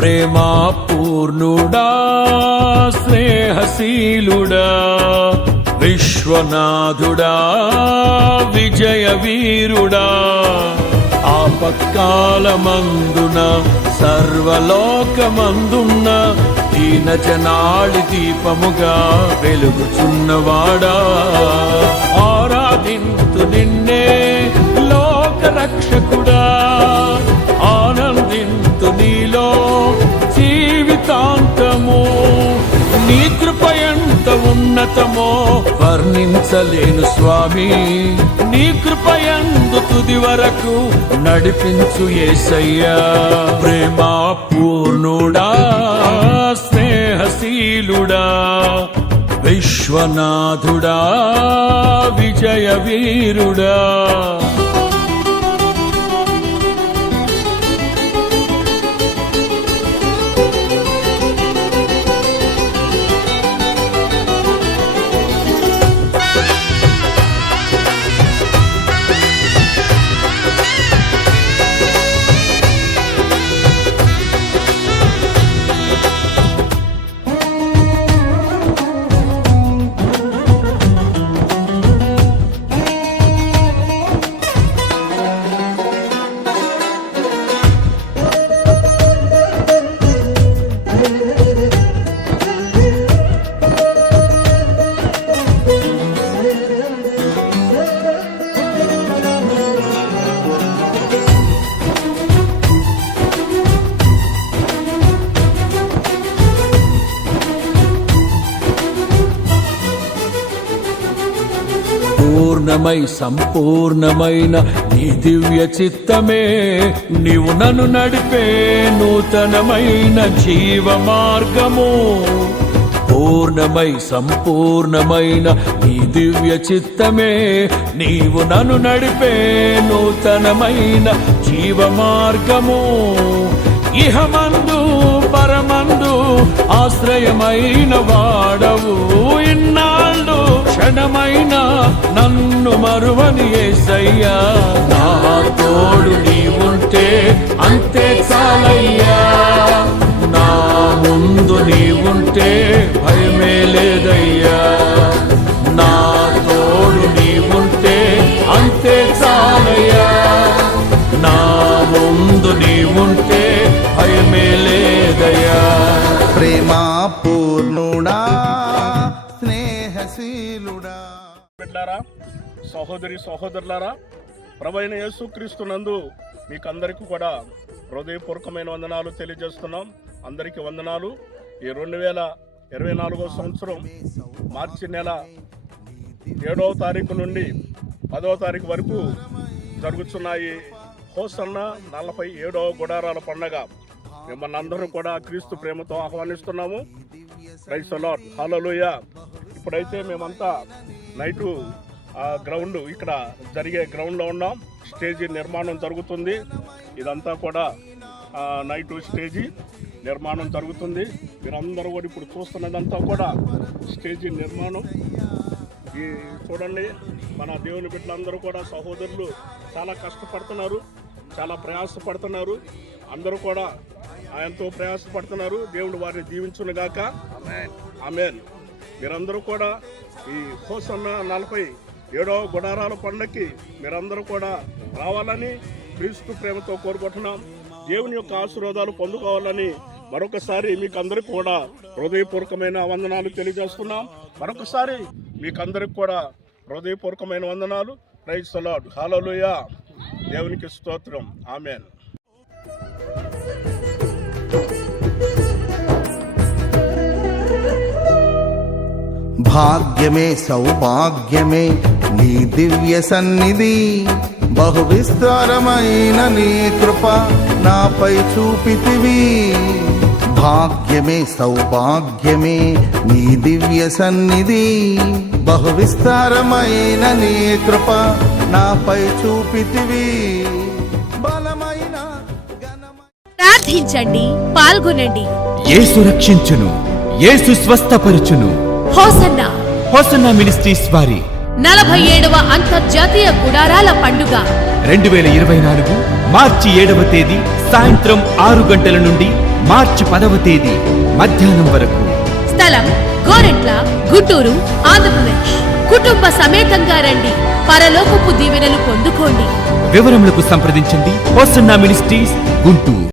ప్రేమా పూర్ణుడా స్నేహశీలుడా విశ్వనాథుడా విజయ వీరుడా ఆపత్కాలమందున సర్వలోకమందున్న దీన జనాళి దీపముగా వెలుగుచున్నవాడా ఆరాధింతు నిన్నే లోక రక్షకుడా ఆనందింతు నీలో జీవితాంతము నీ కృప ఎంత ఉన్నతమో వర్ణించలేను స్వామి నీ కృప యందు తుది వరకు నడిపించు యేసయ్యా ప్రేమా పూర్ణుడా స్నేహశీలుడా విశ్వనాథుడా విజయ వీరుడా పూర్ణమై సంపూర్ణమైన నీ దివ్య చిత్తమే నీవు నన్ను నడిపే నూతనమైన జీవ మార్గము పూర్ణమై సంపూర్ణమైన నీ దివ్య చిత్తమే నీవు నన్ను నడిపే నూతనమైన జీవ మార్గము ఇహమందు పరమందు ఆశ్రయమైన వాడవు ఇన్నాళ్ళు క్షణమైన నన్ను మరువని యేసయ్యా నా తోడు నీవుంటే అంతే చాలయ్యా నా ముందు నీవుంటే భయమే లేదయ్యా నా తోడు నీవుంటే అంతే చాలయ్యా నా ముందు నీవుంటే భయమే లేదయ్యా ప్రేమా పూర్ణుడా స్నేహశీలుడా బిడ్డారా సహోదరి సహోదరులారా ప్రభువైన యేసుక్రీస్తు నందు మీకందరికీ కూడా హృదయపూర్వకమైన వందనాలు తెలియజేస్తున్నాం. అందరికీ వందనాలు. ఈ 2024 సంవత్సరం మార్చి నెల 7వ తారీఖు నుండి 10వ తారీఖు వరకు జరుగుతున్న ఈ హోసన్న 47వ గుడారాల పండగ మిమ్మల్ని అందరూ కూడా క్రీస్తు ప్రేమతో ఆహ్వానిస్తున్నాము. ప్రైజ్ ది లార్డ్, హల్లెలూయా. ఇప్పుడైతే మేమంతా నైటు గ్రౌండ్ ఇక్కడ జరిగే గ్రౌండ్లో ఉన్నాం. స్టేజీ నిర్మాణం జరుగుతుంది. ఇదంతా కూడా నైటు స్టేజీ నిర్మాణం జరుగుతుంది. మీరందరూ కూడా ఇప్పుడు చూస్తున్నదంతా కూడా స్టేజీ నిర్మాణం. ఈ చూడండి, మన దేవుని బిడ్డలందరూ కూడా సహోదరులు చాలా కష్టపడుతున్నారు, చాలా ప్రయాసపడుతున్నారు. అందరూ కూడా ఆయనతో ప్రయాసపడుతున్నారు. దేవుడు వారిని దీవించునుగాక. ఆమేన్. మీరందరూ కూడా ఈ హోసన్న 47వ గుడారాల పండగకి మీరందరూ కూడా రావాలని క్రీస్తు ప్రేమతో కోరుకుంటున్నాం. దేవుని యొక్క ఆశీర్వాదాలు పొందుకోవాలని మరొకసారి మీకు అందరికి కూడా హృదయపూర్వకమైన వందనాలు తెలియజేస్తున్నాం. మరొకసారి మీకు అందరికి కూడా హృదయపూర్వకమైన వందనాలు. ప్రైజ్ ది లార్డ్, హల్లెలూయా. దేవునికి స్తోత్రం. ఆమేన్. భాగ్యమే సౌభాగ్యమే నీ దివ్య సన్నిధి, బహు విస్తారమైన నీ కృప నాపై చూపితివి. భాగ్యమే సౌభాగ్యమే నీ దివ్య సన్నిధి, బహు విస్తారమైన నీ కృప నాపై చూపితివి. బలమైన ప్రార్థించండి, పాల్గొనండి. యేసు రక్షించును, యేసు స్వస్థపరచును. హోసన్నా హోసన్నా మినిస్ట్రీస్ వారి 47వ అంతర్జాతీయ గుడారాల పండుగ 2024 మార్చి 7వ తేదీ సాయంత్రం 6 గంటల నుండి మార్చి 10వ తేదీ మధ్యాహ్నం వరకు. స్థలం గోరెంట్ల, గుంటూరు, ఆంధ్రప్రదేశ్. కుటుంబ సమేతంగా రండి, పరలోకపు దీవెనలు పొందుకోండి. వివరములకు సంప్రదించండి హోసన్నా మినిస్ట్రీస్, గుంటూరు.